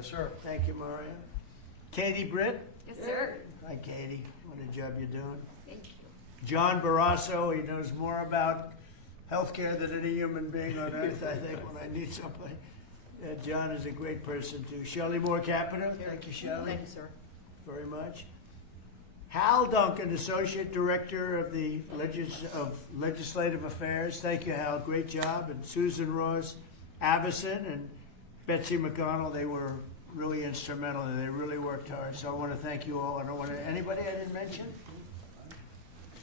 Yes, sir. Thank you, Maria. Katie Britt? Yes, sir. Hi, Katie. What a job you're doing. Thank you. John Barrasso, he knows more about healthcare than any human being on earth, I think, when I need somebody. John is a great person, too. Shelley Moore Capito. Thank you, Shelley. Thank you, sir. Very much. Hal Duncan, Associate Director of the Legislative Affairs. Thank you, Hal. Great job. And Susan Ross Avison and Betsy McConnell, they were really instrumental and they really worked hard. So I want to thank you all. I don't want to, anybody I didn't mention?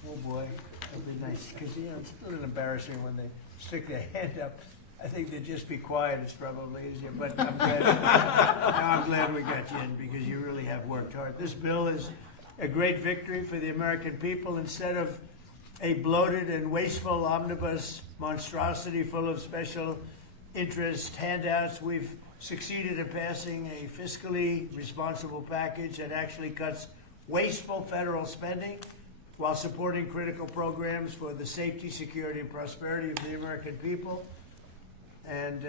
Oh boy, that'd be nice. Because, you know, it's a little embarrassing when they stick their hand up. I think they'd just be quiet. It's probably easier. But I'm glad, now I'm glad we got you in because you really have worked hard. This bill is a great victory for the American people. Instead of a bloated and wasteful omnibus monstrosity full of special interest handouts, we've succeeded in passing a fiscally responsible package that actually cuts wasteful federal spending while supporting critical programs for the safety, security, and prosperity of the American people. And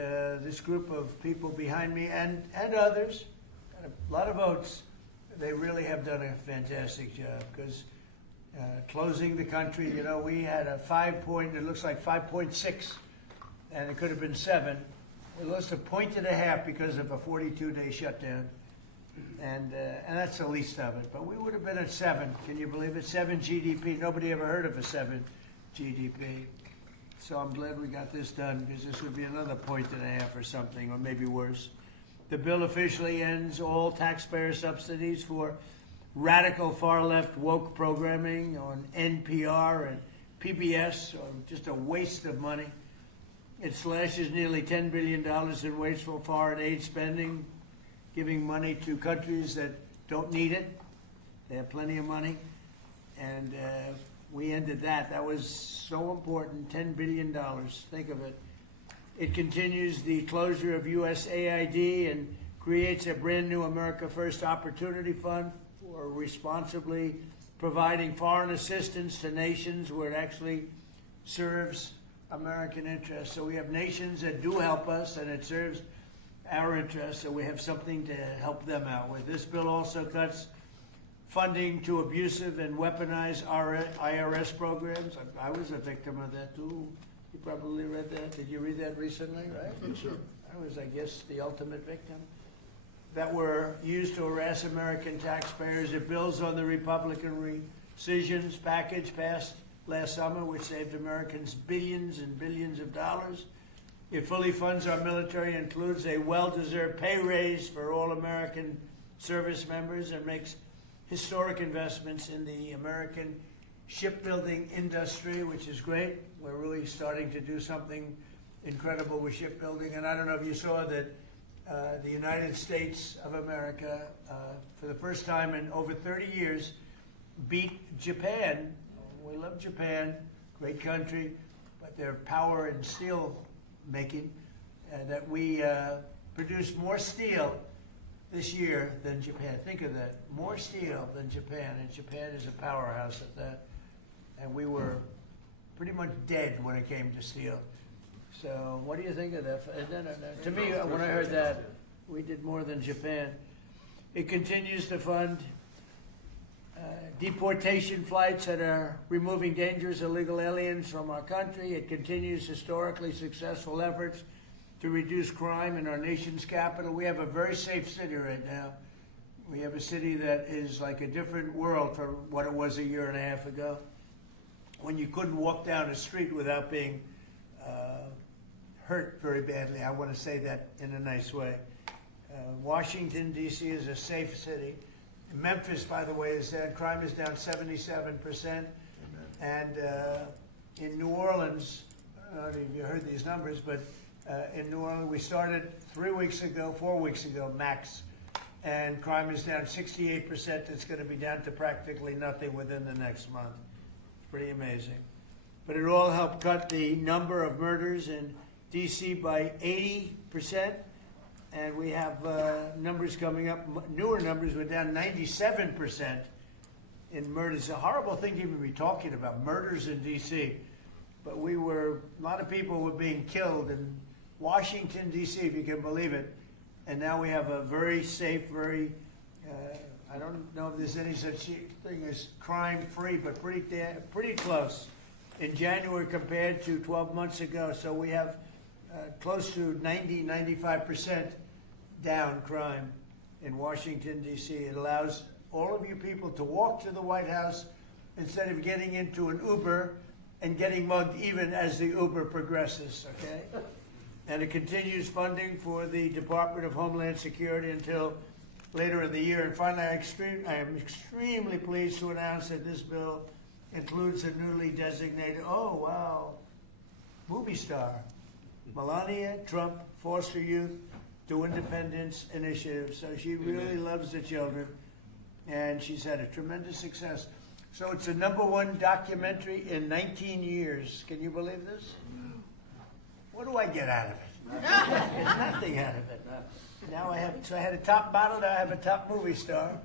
this group of people behind me and others, got a lot of votes, they really have done a fantastic job because closing the country, you know, we had a 5 point, it looks like 5.6, and it could have been 7. We lost 1.5 points because of a 42-day shutdown, and that's the least of it. But we would have been at 7. Can you believe it? 7 GDP. Nobody ever heard of a 7 GDP. So I'm glad we got this done because this would be another 1.5 points or something, or maybe worse. The bill officially ends all taxpayer subsidies for radical far-left woke programming on NPR and PBS, or just a waste of money. It slashes nearly $10 billion in wasteful foreign aid spending, giving money to countries that don't need it. They have plenty of money. And we ended that. That was so important, $10 billion. Think of it. It continues the closure of USAID and creates a brand new America First Opportunity Fund for responsibly providing foreign assistance to nations where it actually serves American interests. So we have nations that do help us and it serves our interests, so we have something to help them out with. This bill also cuts funding to abusive and weaponized IRS programs. I was a victim of that too. You probably read that. Did you read that recently, right? Yes, sir. I was, I guess, the ultimate victim. That were used to harass American taxpayers. It builds on the Republican rescissions package passed last summer, which saved Americans billions and billions of dollars. It fully funds our military, includes a well-deserved pay raise for all American service members, and makes historic investments in the American shipbuilding industry, which is great. We're really starting to do something incredible with shipbuilding. And I don't know if you saw that the United States of America, for the first time in over 30 years, beat Japan. We love Japan, great country, but their power in steel making, that we produced more steel this year than Japan. Think of that, more steel than Japan, and Japan is a powerhouse at that. And we were pretty much dead when it came to steel. So what do you think of that? To me, when I heard that, we did more than Japan. It continues to fund deportation flights that are removing dangerous illegal aliens from our country. It continues historically successful efforts to reduce crime in our nation's capital. We have a very safe city right now. We have a city that is like a different world from what it was a year and a half ago, when you couldn't walk down a street without being hurt very badly. I want to say that in a nice way. Washington, D.C. is a safe city. Memphis, by the way, is that crime is down 77%. And in New Orleans, I don't know if you heard these numbers, but in New Orleans, we started 4 weeks ago, max, and crime is down 68%. It's going to be down to practically nothing within the next month. It's pretty amazing. But it all helped cut the number of murders in D.C. by 80%. And we have numbers coming up, newer numbers. We're down 97% in murders. It's a horrible thing to even be talking about, murders in D.C. But a lot of people were being killed in Washington, D.C., if you can believe it. And now we have a very safe, very, I don't know if there's any such thing as crime-free, but pretty close in January compared to 12 months ago. So we have close to 95% down crime in Washington, D.C. It allows all of you people to walk to the White House instead of getting into an Uber and getting mugged even as the Uber progresses, okay? And it continues funding for the Department of Homeland Security until later in the year. And finally, I am extremely pleased to announce that this bill includes a newly designated, oh wow, movie star, Melania Trump Foster Youth to Independence Initiative. So she really loves the children, and she's had a tremendous success. So it's the #1 documentary in 19 years. Can you believe this? What do I get out of it? I get nothing out of it. Now I had a top model, now I have a top movie star.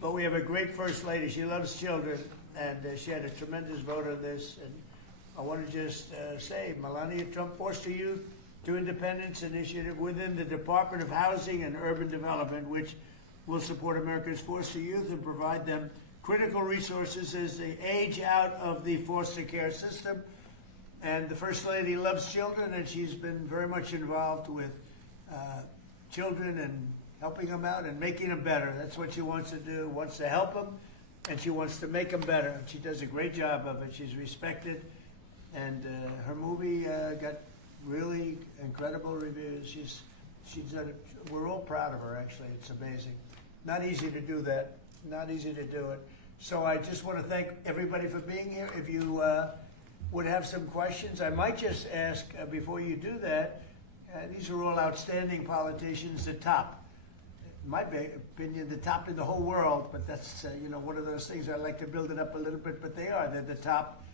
But we have a great First Lady. She loves children, and she had a tremendous vote on this. And I want to just say, Melania Trump Foster Youth to Independence Initiative within the Department of Housing and Urban Development, which will support America's foster youth and provide them critical resources as they age out of the foster care system. And the First Lady loves children, and she's been very much involved with children and helping them out and making them better. That's what she wants to do, wants to help them, and she wants to make them better. And she does a great job of it. She's respected, and her movie got really incredible reviews. She's done it. We're all proud of her, actually. It's amazing. Not easy to do that. Not easy to do it. So I just want to thank everybody for being here. If you would have some questions, I might just ask before you do that. These are all outstanding politicians, the top. In my opinion, the top in the whole world. But that's one of those things I like to build it up a little bit. But they are. They're the top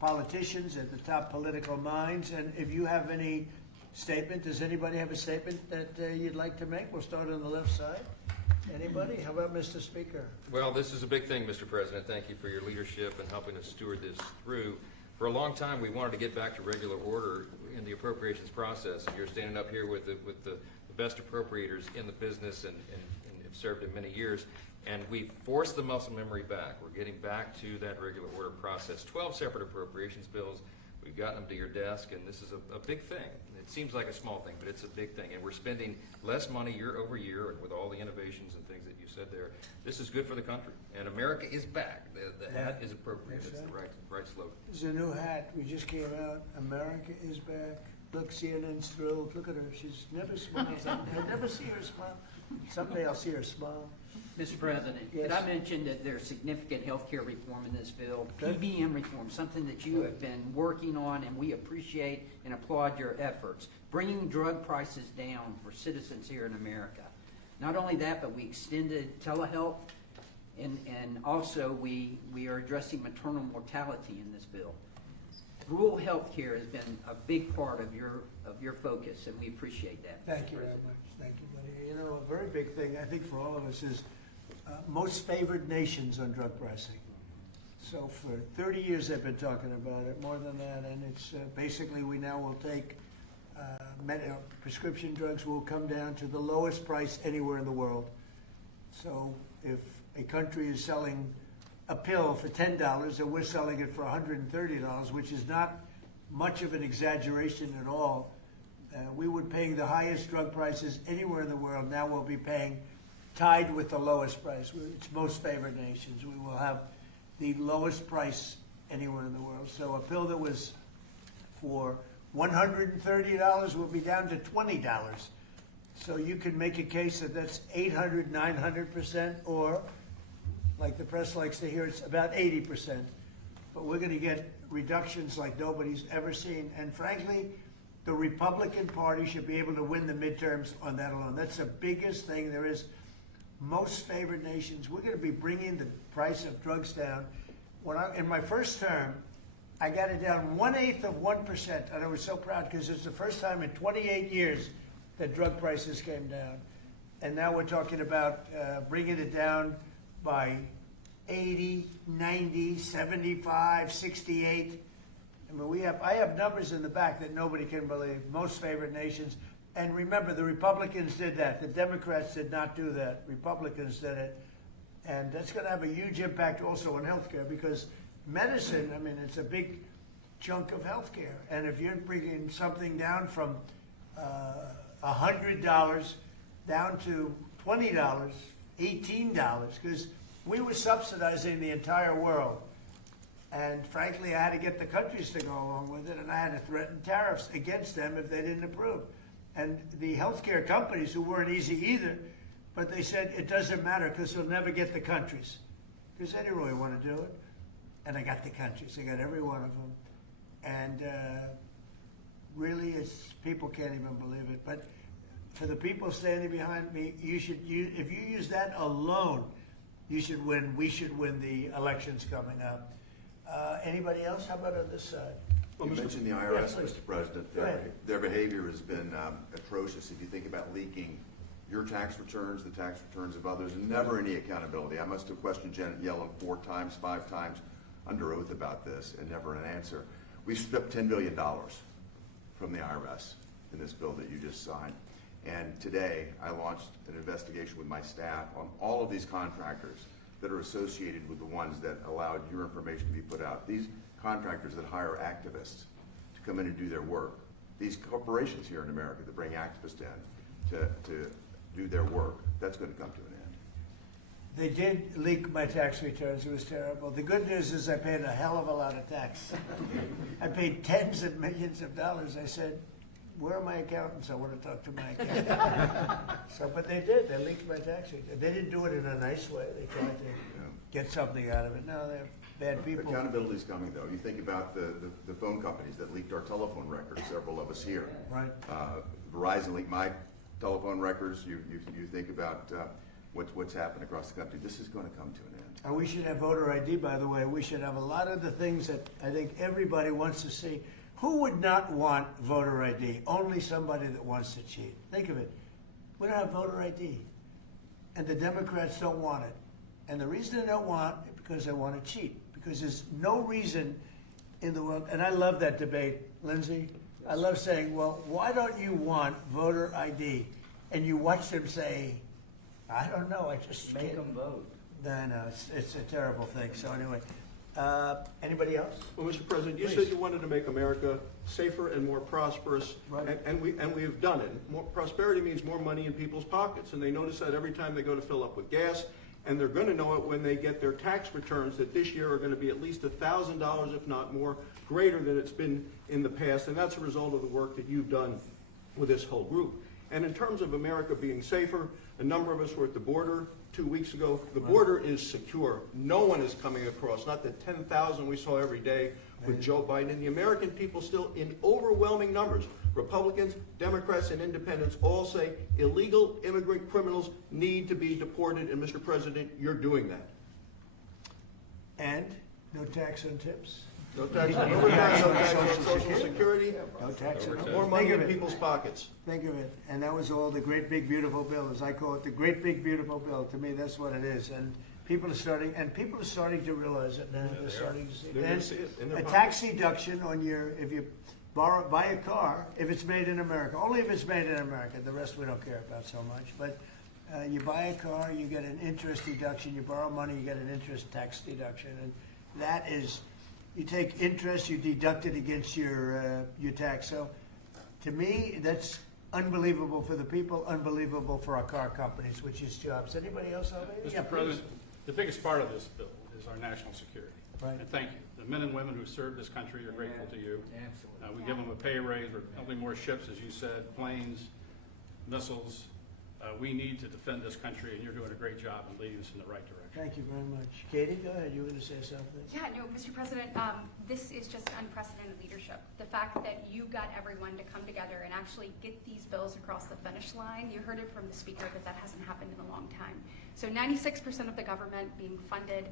politicians. They're the top political minds. And if you have any statement, does anybody have a statement that you'd like to make? We'll start on the left side. Anybody? How about Mr. Speaker? Well, this is a big thing, Mr. President. Thank you for your leadership and helping us steward this through. For a long time, we wanted to get back to regular order in the appropriations process. And you're standing up here with the best appropriators in the business and have served in many years. And we forced the muscle memory back. We're getting back to that regular order process. 12 separate appropriations bills. We've gotten them to your desk, and this is a big thing. It seems like a small thing, but it's a big thing. And we're spending less money year over year, and with all the innovations and things that you said there, this is good for the country. And America is back. The hat is appropriate. It's the right slogan. There's a new hat. We just came out. America is back. Look, CNN's thrilled. Look at her. She's never smiles. I never see her smile. Someday I'll see her smile. Mr. President, yes. Could I mention that there's significant health care reform in this bill, PBM reform, something that you have been working on, and we appreciate and applaud your efforts, bringing drug prices down for citizens here in America. Not only that, but we extended telehealth, and also we are addressing maternal mortality in this bill. Rural health care has been a big part of your focus, and we appreciate that. Thank you very much. Thank you, buddy. A very big thing, I think, for all of us is most favored nations on drug pricing. So for 30 years they've been talking about it, more than that, and it's basically we now will take prescription drugs will come down to the lowest price anywhere in the world. So if a country is selling a pill for $10 and we're selling it for $130, which is not much of an exaggeration at all, we were paying the highest drug prices anywhere in the world. Now we'll be paying tied with the lowest price. It's most favored nations. We will have the lowest price anywhere in the world. So a pill that was for $130 will be down to $20. So you can make a case that that's 800, 900%, or like the press likes to hear, it's about 80%. But we're going to get reductions like nobody's ever seen. And frankly, the Republican Party should be able to win the midterms on that alone. That's the biggest thing there is. Most favored nations, we're going to be bringing the price of drugs down. In my first term, I got it down 1/8 of 1%, and I was so proud because it's the first time in 28 years that drug prices came down. And now we're talking about bringing it down by 80, 90, 75, 68. I mean, I have numbers in the back that nobody can believe. Most favored nations. And remember, the Republicans did that. The Democrats did not do that. Republicans did it. And that's going to have a huge impact also on healthcare because medicine, I mean, it's a big chunk of healthcare. And if you're bringing something down from $100 down to $20, $18, because we were subsidizing the entire world. And frankly, I had to get the countries to go along with it, and I had to threaten tariffs against them if they didn't approve. And the healthcare companies, who weren't easy either, but they said it doesn't matter because they'll never get the countries. Because they didn't really want to do it. And I got the countries. I got every one of them. And really, people can't even believe it. But for the people standing behind me, if you use that alone, you should win. We should win the elections coming up. Anybody else? How about on this side? You mentioned the IRS, Yeah, please. Mr. President. Go ahead. Their behavior has been atrocious. If you think about leaking your tax returns, the tax returns of others, and never any accountability. I must have questioned Janet Yellen 4 times, 5 times under oath about this, and never an answer. We stripped $10 billion from the IRS in this bill that you just signed. And today, I launched an investigation with my staff on all of these contractors that are associated with the ones that allowed your information to be put out. These contractors that hire activists to come in and do their work. These corporations here in America that bring activists in to do their work, that's going to come to an end. They did leak my tax returns. It was terrible. The good news is I paid a hell of a lot of tax. I paid tens of millions of dollars. I said, where are my accountants? I want to talk to my accountant. But they did. They leaked my tax returns. They didn't do it in a nice way. They tried to get something out of it. No, they're bad people. Accountability is coming, though. You think about the phone companies that leaked our telephone records, several of us here. Right. Verizon leaked my telephone records. You think about what's happened across the country. This is going to come to an end. And we should have voter ID, by the way. We should have a lot of the things that I think everybody wants to see. Who would not want voter ID? Only somebody that wants to cheat. Think of it. We don't have voter ID. And the Democrats don't want it. And the reason they don't want it is because they want to cheat. Because there's no reason in the world, and I love that debate, Lindsay. I love saying, well, why don't you want voter ID? And you watch them say, I don't know, I just Make can't. them vote. No, it's a terrible thing. So anyway, anybody else? Well, Mr. President, you Please. said you wanted to make America safer and more prosperous, Right. and we have done it. More prosperity means more money in people's pockets, and they notice that every time they go to fill up with gas, and they're going to know it when they get their tax returns that this year are going to be at least $1,000, if not more, greater than it's been in the past, and that's a result of the work that you've done with this whole group. And in terms of America being safer, a number of us were at the border 2 weeks ago. The border is secure. No one is coming across, not the 10,000 we saw every day with Joe Biden. And the American people still, in overwhelming numbers, Republicans, Democrats, and independents all say illegal immigrant criminals need to be deported. And Mr. President, you're doing that. And no tax on tips. No tax on overtime, no tax on Social Security, No tax on more money Think in of it. people's pockets. Think of it. And that was all the great big beautiful bill, as I call it, the great big beautiful bill. To me, that's what it is. And people are starting to realize it now. They're starting to see it. They're gonna And see it in their a pockets. tax deduction on if you buy a car, if it's made in America, only if it's made in America. The rest we don't care about so much. But you buy a car, you get an interest deduction. You borrow money, you get an interest tax deduction. And that is, you take interest, you deduct it against your tax. So to me, that's unbelievable for the people, unbelievable for our car companies, which is jobs. Anybody else have anything? Yeah, Mr. please. President, the biggest part of this bill is our national security. Right. And thank you. The men and women who serve this country are grateful to you. Absolutely. We give them a pay raise, we're building more ships, as you said, planes, missiles. We need to defend this country, and you're doing a great job in leading us in the right direction. Thank you very much. Katie, go ahead. You were going to say something? Yeah, no, Mr. President, this is just unprecedented leadership. The fact that you got everyone to come together and actually get these bills across the finish line, you heard it from the speaker that hasn't happened in a long time. So 96% of the government being funded,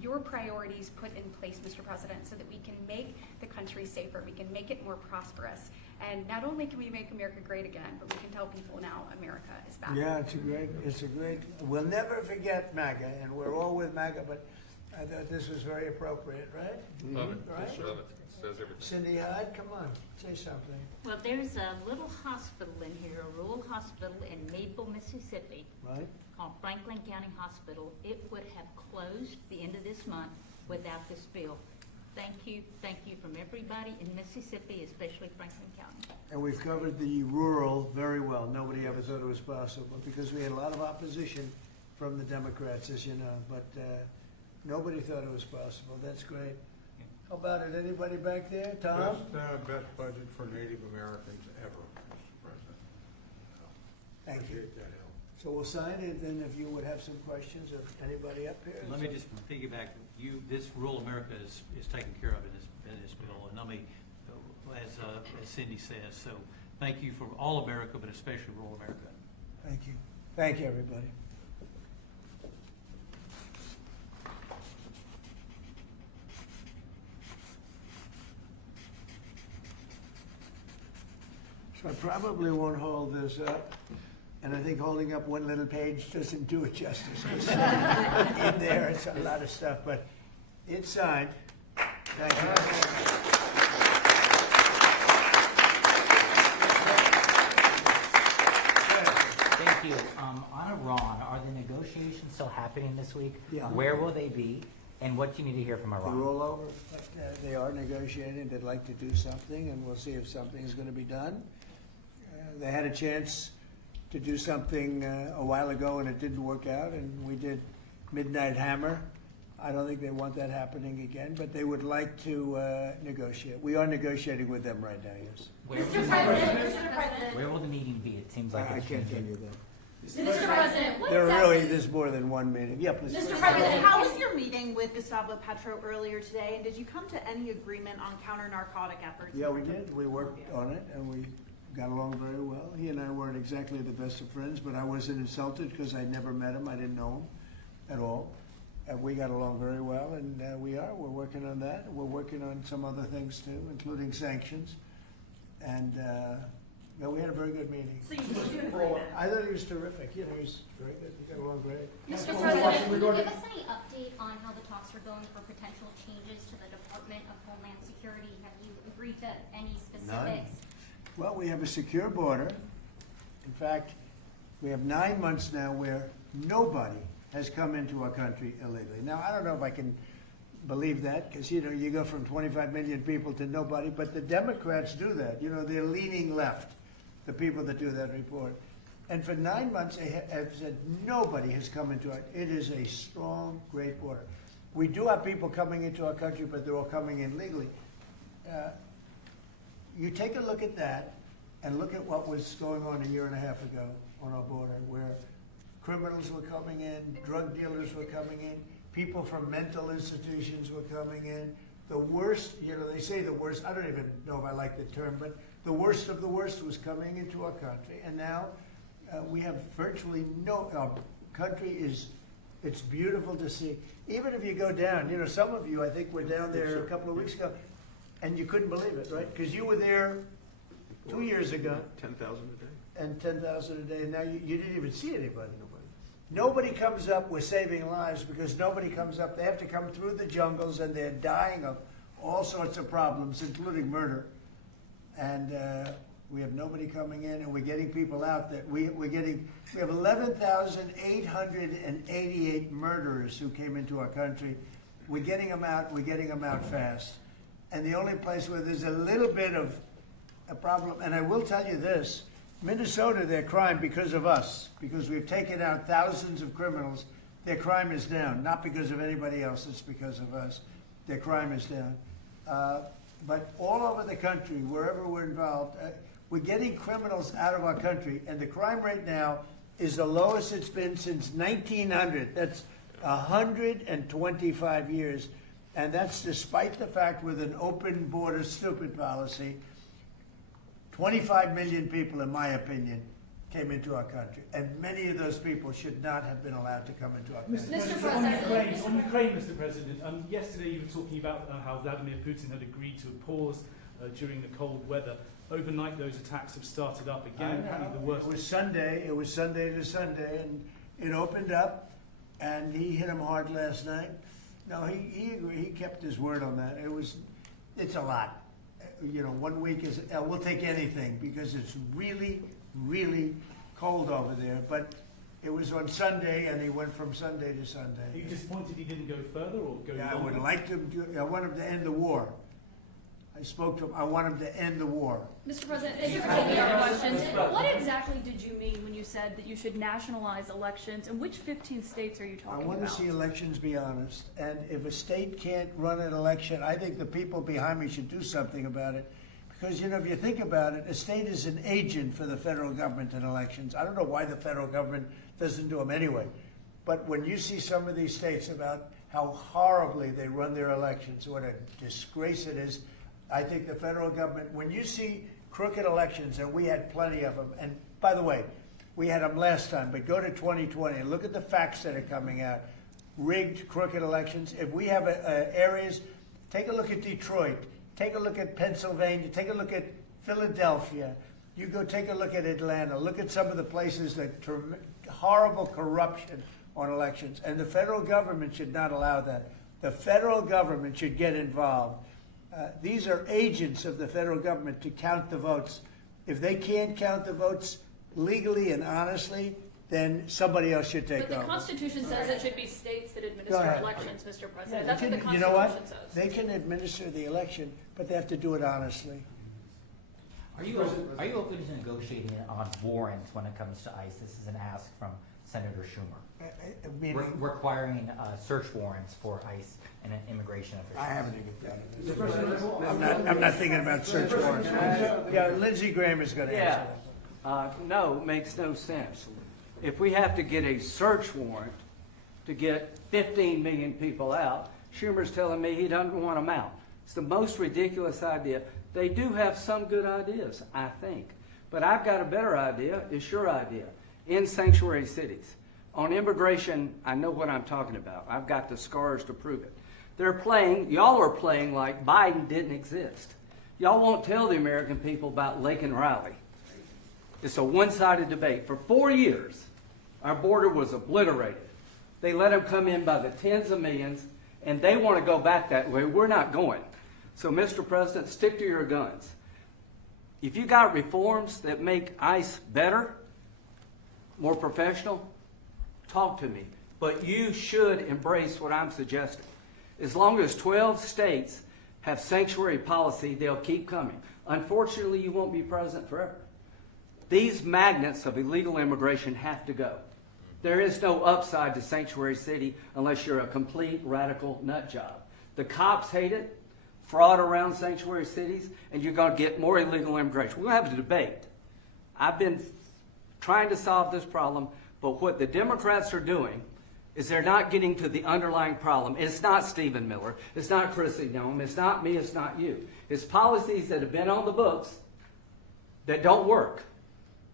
your priorities put in place, Mr. President, so that we can make the country safer, we can make it more prosperous. And not only can we make America great again, but we can tell people now America is back. Yeah, it's a great, we'll never forget MAGA, and we're all with MAGA, but I thought this was very appropriate, right? Love it, Right. love it, says everything. Cindy Hyde, come on, say something. Well, there's a little hospital in here, a rural hospital in Maple, Mississippi, Right? called Franklin County Hospital. It would have closed the end of this month without this bill. Thank you from everybody in Mississippi, especially Franklin County. And we've covered the rural very well. Nobody ever thought it was possible because we had a lot of opposition from the Democrats, as you know, but nobody thought it was possible. That's great. How about it? Anybody back there? Tom? Best budget for Native Americans ever, Mr. President. Thank you. Appreciate that help. So we'll sign it, and if you would have some questions, if anybody up here? Let me just piggyback, this rural America is taken care of in this bill, and let me, as Cindy says, so thank you for all America, but especially rural America. Thank you. Thank you, everybody. So I probably won't hold this up, and I think holding up one little page doesn't do it justice. 'Cause in there, it's a lot of stuff, but it's signed. Thank you. Thank you. On Iran, are the negotiations still happening this week? Yeah. Where will they be? And what do you need to hear from The Iran? rollover, but they are negotiating, they'd like to do something, and we'll see if something is gonna be done. They had a chance to do something a while ago, and it didn't work out, and we did Midnight Hammer. I don't think they want that happening again, but they would like to negotiate. We are negotiating with them right now, yes. Where will the meeting be? It seems like I it's can't tell changing. you that. Mr. President, what There exactly- really, there's more than one meeting. Yeah, please. Mr. President, how was your meeting with Gustavo Petro earlier today, and did you come to any agreement on counter-narcotic efforts? Yeah, we did. We worked on it, and we got along very well. He and I weren't exactly the best of friends, but I wasn't insulted because I never met him. I didn't know him at all. And we got along very well, and we're working on that. We're working on some other things too, including sanctions. And yeah, we had a very good meeting. So you did do an agreement? I thought he was terrific. You know, he was very good. We got along great. Mr. President, can you give us any update on how the talks are going for potential changes to the Department of Homeland Security? Have you agreed to any specifics? Well, we have a secure border. In fact, we have 9 months now where nobody has come into our country illegally. Now, I don't know if I can believe that, because, you know, you go from 25 million people to nobody, but the Democrats do that. You know, they're leaning left, the people that do that report. And for 9 months, they have said nobody has come into it. It is a strong, great border. We do have people coming into our country, but they're all coming in legally. You take a look at that and look at what was going on a year and a half ago on our border, where criminals were coming in, drug dealers were coming in, people from mental institutions were coming in. The worst, you know, they say the worst, I don't even know if I like the term, but the worst of the worst was coming into our country. And now we have virtually our country it's beautiful to see. Even if you go down, you know, some of you, I think, were down there a couple of weeks ago, and you couldn't believe it, right? Because you were there 2 years ago. 10,000 a day. And 10,000 a day, and now you didn't even see anybody. Nobody comes up with saving lives because nobody comes up. They have to come through the jungles, and they're dying of all sorts of problems, including murder. And we have nobody coming in, and we're getting people out. That we have 11,888 murderers who came into our country. We're getting them out. We're getting them out fast. And the only place where there's a little bit of a problem, and I will tell you this. Minnesota, their crime, because of us, because we've taken out thousands of criminals, their crime is down. Not because of anybody else, it's because of us. Their crime is down. But all over the country, wherever we're involved, we're getting criminals out of our country, and the crime rate now is the lowest it's been since 1900. That's 125 years, and that's despite the fact with an open border stupid policy. 25 million people, in my opinion, came into our country, and many of those people should not have been allowed to come into our country. Mr. President. On Ukraine, Mr. President, yesterday you were talking about how Vladimir Putin had agreed to a pause during the cold weather. Overnight, those attacks have started up again. Apparently the worst. It was Sunday to Sunday, and it opened up, and he hit him hard last night. No, he agreed. He kept his word on that. It's a lot. 1 week is, we'll take anything because it's really, really cold over there. But it was on Sunday, and he went from Sunday to Are you Sunday. disappointed he didn't go further or go Yeah, I longer? would like I want him to end the war. I spoke to him. I want him to end the war. Mr. President, as you're taking our questions, what exactly did you mean when you said that you should nationalize elections, and which 15 states are you I talking want to about? see elections be honest, and if a state can't run an election, I think the people behind me should do something about it. Because, if you think about it, a state is an agent for the federal government in elections. I don't know why the federal government doesn't do them anyway. But when you see some of these states about how horribly they run their elections, what a disgrace it is, I think the federal government, when you see crooked elections, and we had plenty of them, and by the way, we had them last time, but go to 2020 and look at the facts that are coming out. Rigged, crooked elections. If we have areas, take a look at Detroit, take a look at Pennsylvania, take a look at Philadelphia. You go take a look at Atlanta. Look at some of the places that horrible corruption on elections. And the federal government should not allow that. The federal government should get involved. These are agents of the federal government to count the votes. If they can't count the votes legally and honestly, then somebody else should take But the over. Constitution says it should be states that Go administer ahead. elections, Mr. Yeah, President. they That's what the can- you know Constitution what? says. They can administer the election, but they have to do it honestly. Are you open to negotiating on warrants when it comes to ICE? This is an ask from Senator Schumer. Requiring search warrants for ICE and immigration officials. I haven't even done it. I'm not thinking about search warrants. Yeah, Lindsey Graham is going to answer that. No, it makes no sense. If we have to get a search warrant to get 15 million people out, Schumer's telling me he doesn't want them out. It's the most ridiculous idea. They do have some good ideas, I think. But I've got a better idea. It's your idea. In sanctuary cities. On immigration, I know what I'm talking about. I've got the scars to prove it. Y'all are playing like Biden didn't exist. Y'all won't tell the American people about Laken Riley. It's a one-sided debate. For 4 years, our border was obliterated. They let them come in by the tens of millions, and they want to go back that way. We're not going. So, Mr. President, stick to your guns. If you got reforms that make ICE better, more professional, talk to me. But you should embrace what I'm suggesting. As long as 12 states have sanctuary policy, they'll keep coming. Unfortunately, you won't be president forever. These magnets of illegal immigration have to go. There is no upside to sanctuary city unless you're a complete radical nut job. The cops hate it, fraud around sanctuary cities, and you're going to get more illegal immigration. We're going to have a debate. I've been trying to solve this problem, but what the Democrats are doing is they're not getting to the underlying problem. It's not Stephen Miller. It's not Chrissy Nome. It's not me. It's not you. It's policies that have been on the books that don't work.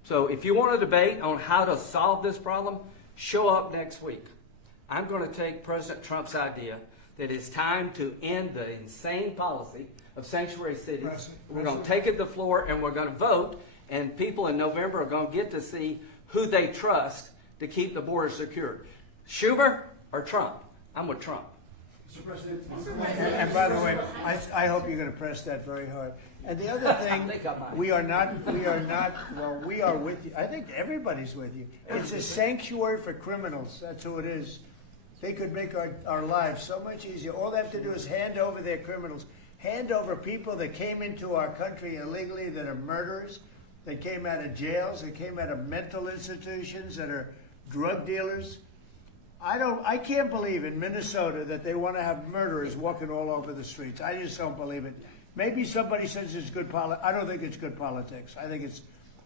So if you want to debate on how to solve this problem, show up next week. I'm going to take President Trump's idea that it's time to end the insane policy of sanctuary cities. We're going to take it to the floor and we're going to vote, and people in November are going to get to see who they trust to keep the border secure. Schumer or Trump? I'm with Trump. Mr. President. And by the way, I hope you're going to press that very hard. And the other thing, we are with you. I think everybody's with you. It's a sanctuary for criminals. That's who it is. They could make our lives so much easier. All they have to do is hand over their criminals, hand over people that came into our country illegally that are murderers, that came out of jails, that came out of mental institutions, that are drug dealers. I can't believe in Minnesota that they want to have murderers walking all over the streets. I just don't believe it. Maybe somebody says it's good politics. I don't think it's good politics. I think it's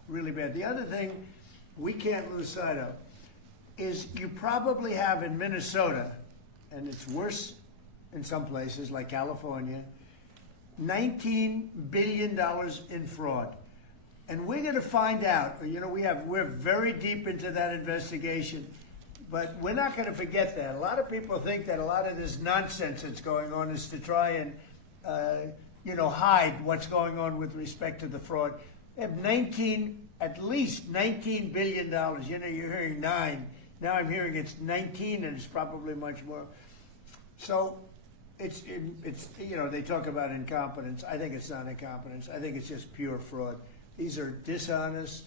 really bad. The other thing we can't lose sight of is you probably have in Minnesota, and it's worse in some places like California, $19 billion in fraud. And we're going to find out, we're very deep into that investigation, but we're not going to forget that. A lot of people think that a lot of this nonsense that's going on is to try and, hide what's going on with respect to the fraud. They have at least $19 billion. You're hearing 9. Now I'm hearing it's 19, and it's probably much more. So it's, you know, they talk about incompetence. I think it's not incompetence. I think it's just pure fraud. These are dishonest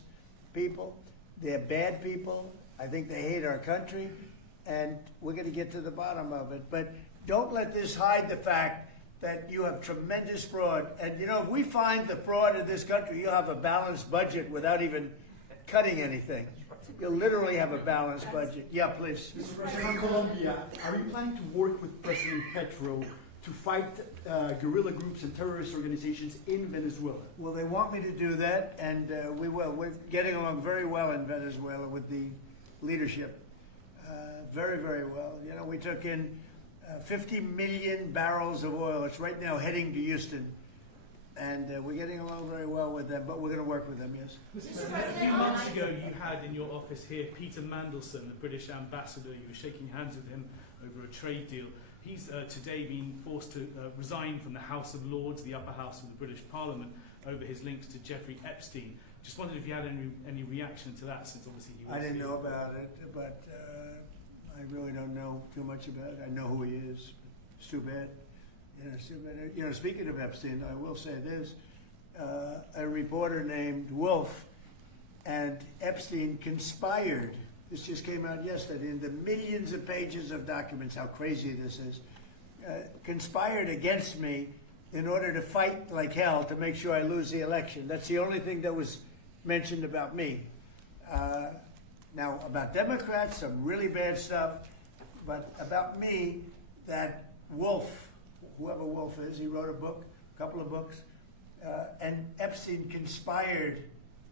people. They're bad people. I think they hate our country, and we're going to get to the bottom of it. But don't let this hide the fact that you have tremendous fraud. And, you know, if we find the fraud in this country, you'll have a balanced budget without even cutting anything. You'll literally have a balanced budget. Yeah, please. Mr. President, in Colombia, are you planning to work with President Petro to fight guerrilla groups and terrorist organizations in Venezuela? Well, they want me to do that, and we will. We're getting along very well in Venezuela with the leadership. Very, very well. You know, we took in 50 million barrels of oil. It's right now heading to Houston. And we're getting along very well with them, but we're going to work with them, yes. Mr. President, a few months ago you had in your office here Peter Mandelson, the British ambassador. You were shaking hands with him over a trade deal. He's today been forced to resign from the House of Lords, the upper house of the British Parliament, over his links to Jeffrey Epstein. Just wondered if you had any reaction to that, since obviously he was... I didn't know about it, but I really don't know too much about it. I know who he is. It's too bad. You know, speaking of Epstein, I will say this. A reporter named Wolf and Epstein conspired. This just came out yesterday in the millions of pages of documents, how crazy this is. Conspired against me in order to fight like hell to make sure I lose the election. That's the only thing that was mentioned about me. Now, about Democrats, some really bad stuff. But about me, that Wolf, whoever Wolf is, he wrote a book, a couple of books, and Epstein conspired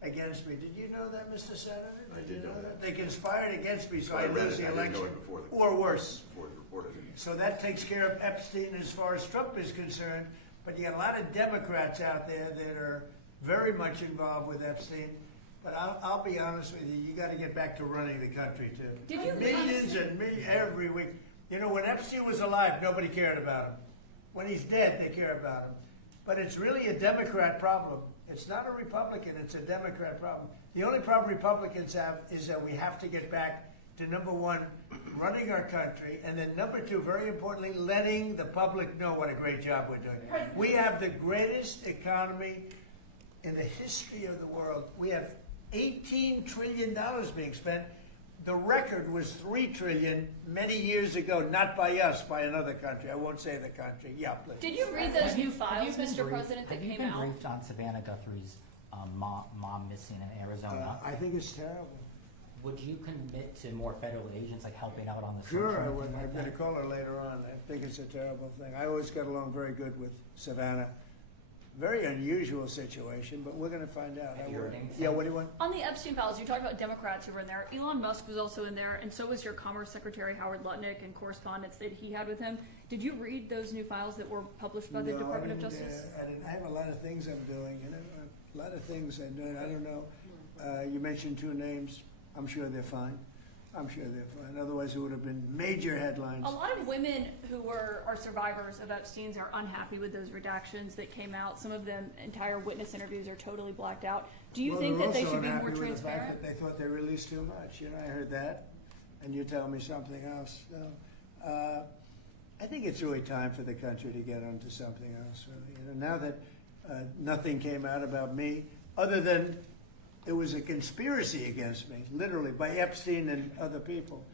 against me. Did you know that, Mr. Senator? I did know that. They conspired against me, so I I read lose it. the I didn't know election. it before the- Or worse. Before the report, I didn't. So that takes care of Epstein as far as Trump is concerned. But you got a lot of Democrats out there that are very much involved with Epstein. But I'll be honest with you, you got to get back to running the country too. Did you Millions and millions every week. You know, when Epstein was alive, nobody cared about him. When he's dead, they care about him. But it's really a Democrat problem. It's not a Republican, it's a Democrat problem. The only problem Republicans have is that we have to get back to, number one, running our country, and then number two, very importantly, letting the public know what a great job we're doing. We have the greatest economy in the history of the world. We have $18 trillion being spent. The record was $3 trillion many years ago, not by us, by another country. I won't say the country. Yeah, please. Did you read those new files, Mr. President, that came Have you been out? briefed on Savannah Guthrie's mom missing in Arizona? I think it's terrible. Would you commit to more federal agents, like helping out on the search? Sure, or I would. anything like I'm going to that? call her later on. I think it's a terrible thing. I always got along very good with Savannah. Very unusual situation, but we're going to find out. Have you heard anything? Yeah, what do you want? On the Epstein files, you talked about Democrats who were in there. Elon Musk was also in there, and so was your Commerce Secretary Howard Lutnick, and correspondence that he had with him. Did you read those new files that were published by the No, Department I of didn't, Justice? I have a lot of things I'm doing, you know, a lot of things I'm doing. I don't know. You mentioned two names. I'm sure they're fine. I'm sure they're fine. Otherwise, it would have been major headlines. A lot of women who are survivors of Epstein's are unhappy with those redactions that came out. Some of them, entire witness interviews are totally blacked out. Do you think that they should be more With the transparent? fact that they thought they released too much. You know, I heard that, and you tell me something else. So, I think it's really time for the country to get onto something else. Really. You know, now that nothing came out about me, other than there was a conspiracy against me, literally, by Epstein and other people.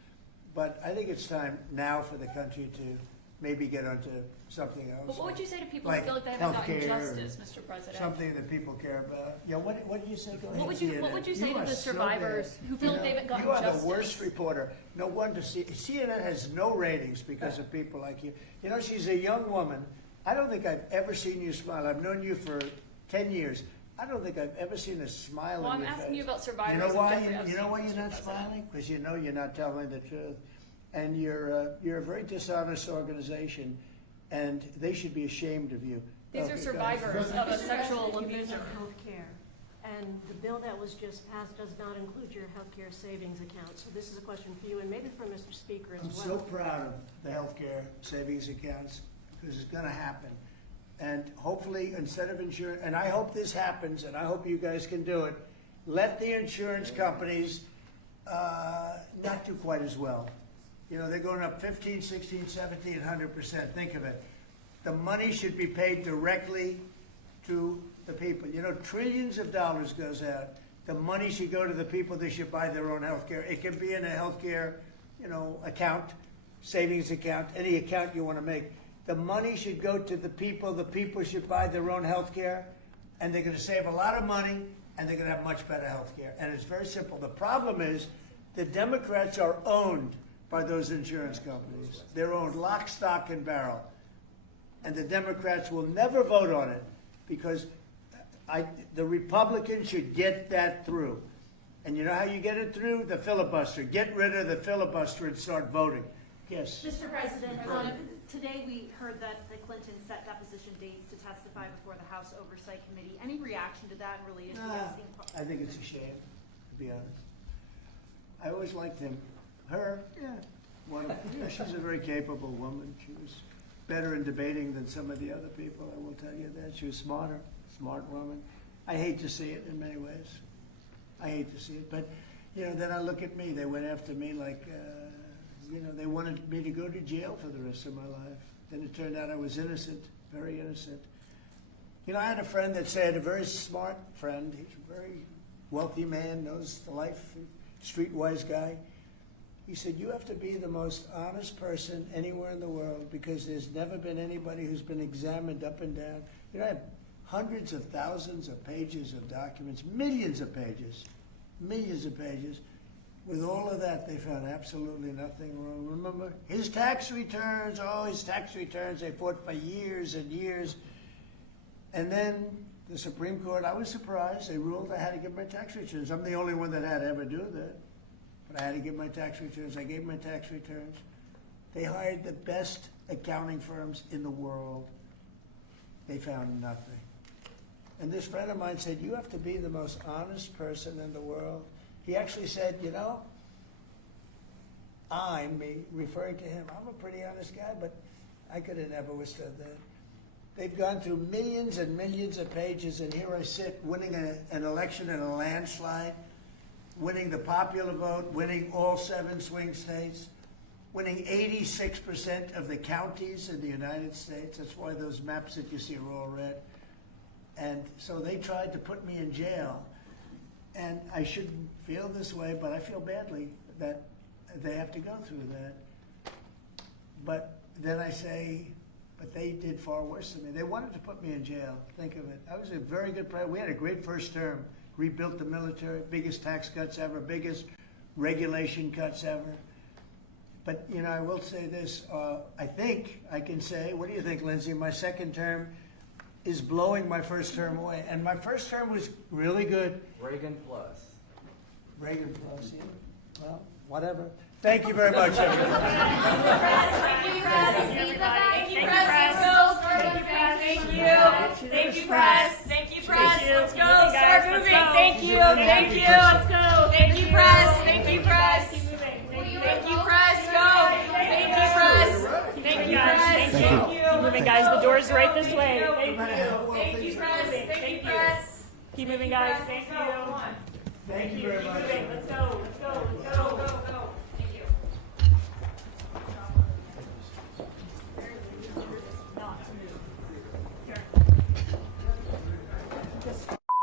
But I think it's time now for the country to maybe get onto something else. But what would you say to people Like who feel like they haven't gotten healthcare, justice, Mr. President? Something that people care about. Yeah, what did you say? Go ahead, What would you CNN. say to are the so survivors bad. who feel You like they know, haven't gotten You are justice? the worst reporter. No wonder CNN has no ratings because of people like you. You know, she's a young woman. I don't think I've ever seen you smile. I've known you for 10 years. I don't think I've ever seen a smile Well, on I'm your face. asking you about survivors You know of why? Jeffrey You know Epstein, why you're Mr. not President. smiling? Because you know you're not telling the truth, and you're a very dishonest organization, and they should be ashamed of you. These Okay, are guys. survivors of a sexual You abuse. mentioned healthcare, and the bill that was just passed does not include your healthcare savings account. So this is a question for you, and maybe for Mr. Speaker as I'm well. so proud of the healthcare savings accounts, because it's gonna happen. And hopefully, instead of insurance, and I hope this happens, and I hope you guys can do it, let the insurance companies not do quite as well. You know, they're going up 15, 16, 17, 100%. Think of it. The money should be paid directly to the people. You know, trillions of dollars goes out. The money should go to the people. They should buy their own health care. It can be in a health care, you know, account, savings account, any account you want to make. The money should go to the people. The people should buy their own health care, and they're going to save a lot of money, and they're going to have much better health care. And it's very simple. The problem is the Democrats are owned by those insurance companies. They're owned lock, stock, and barrel. And the Democrats will never vote on it because the Republicans should get that through. And you know how you get it through? The filibuster. Get rid of the filibuster and start voting. Yes. Mr. President, today we heard that the Clintons set deposition dates to testify before the House Oversight Committee. Any reaction to that related to asking? I think it's a shame, to be honest. I always liked him. Her, yeah. She's a very capable woman. She was better in debating than some of the other people, I will tell you that. She was smart woman. I hate to see it in many ways. I hate to see it. But, you know, then I look at me. They went after me like, you know, they wanted me to go to jail for the rest of my life. Then it turned out I was innocent, very innocent. You know, I had a friend that said, a very smart friend, he's a very wealthy man, knows the life, streetwise guy. He said, you have to be the most honest person anywhere in the world because there's never been anybody who's been examined up and down. You know, I have hundreds of thousands of pages of documents, millions of pages. With all of that, they found absolutely nothing wrong. Remember, his tax returns, they fought for years and years. And then the Supreme Court, I was surprised, they ruled I had to give my tax returns. I'm the only one that had to ever do that. But I had to give my tax returns. I gave my tax returns. They hired the best accounting firms in the world. They found nothing. And this friend of mine said, you have to be the most honest person in the world. He actually said, you know, me referring to him, I'm a pretty honest guy, but I could have never withstood that. They've gone through millions and millions of pages, and here I sit winning an election in a landslide, winning the popular vote, winning all 7 swing states, winning 86% of the counties in the United States. That's why those maps that you see are all red. And so they tried to put me in jail. And I shouldn't feel this way, but I feel badly that they have to go through that. But then I say, but they did far worse than me. They wanted to put me in jail. Think of it. I was a very good president. We had a great first term. Rebuilt the military, biggest tax cuts ever, biggest regulation cuts ever. But, you know, I will say this. I think I can say, what do you think, Lindsay? My second term is blowing my first term away. And my first term was really good. Reagan plus. Reagan plus, yeah. Well, whatever. Thank you very much, everybody. Thank you, press. Thank you, press. Let's go. Thank you. Thank you, press. Thank you, press. Let's go. Start moving. Thank you. Thank you. Let's go. Thank you, press. Thank you, press. Thank you, press. Go. Thank you, press. Thank you, press. Thank you. Keep moving, guys. The door's right this way. Thank you. Thank you, press. Thank you, press. Keep moving, guys. Thank you. Thank you very much. Let's go. Let's go. Let's go. Go.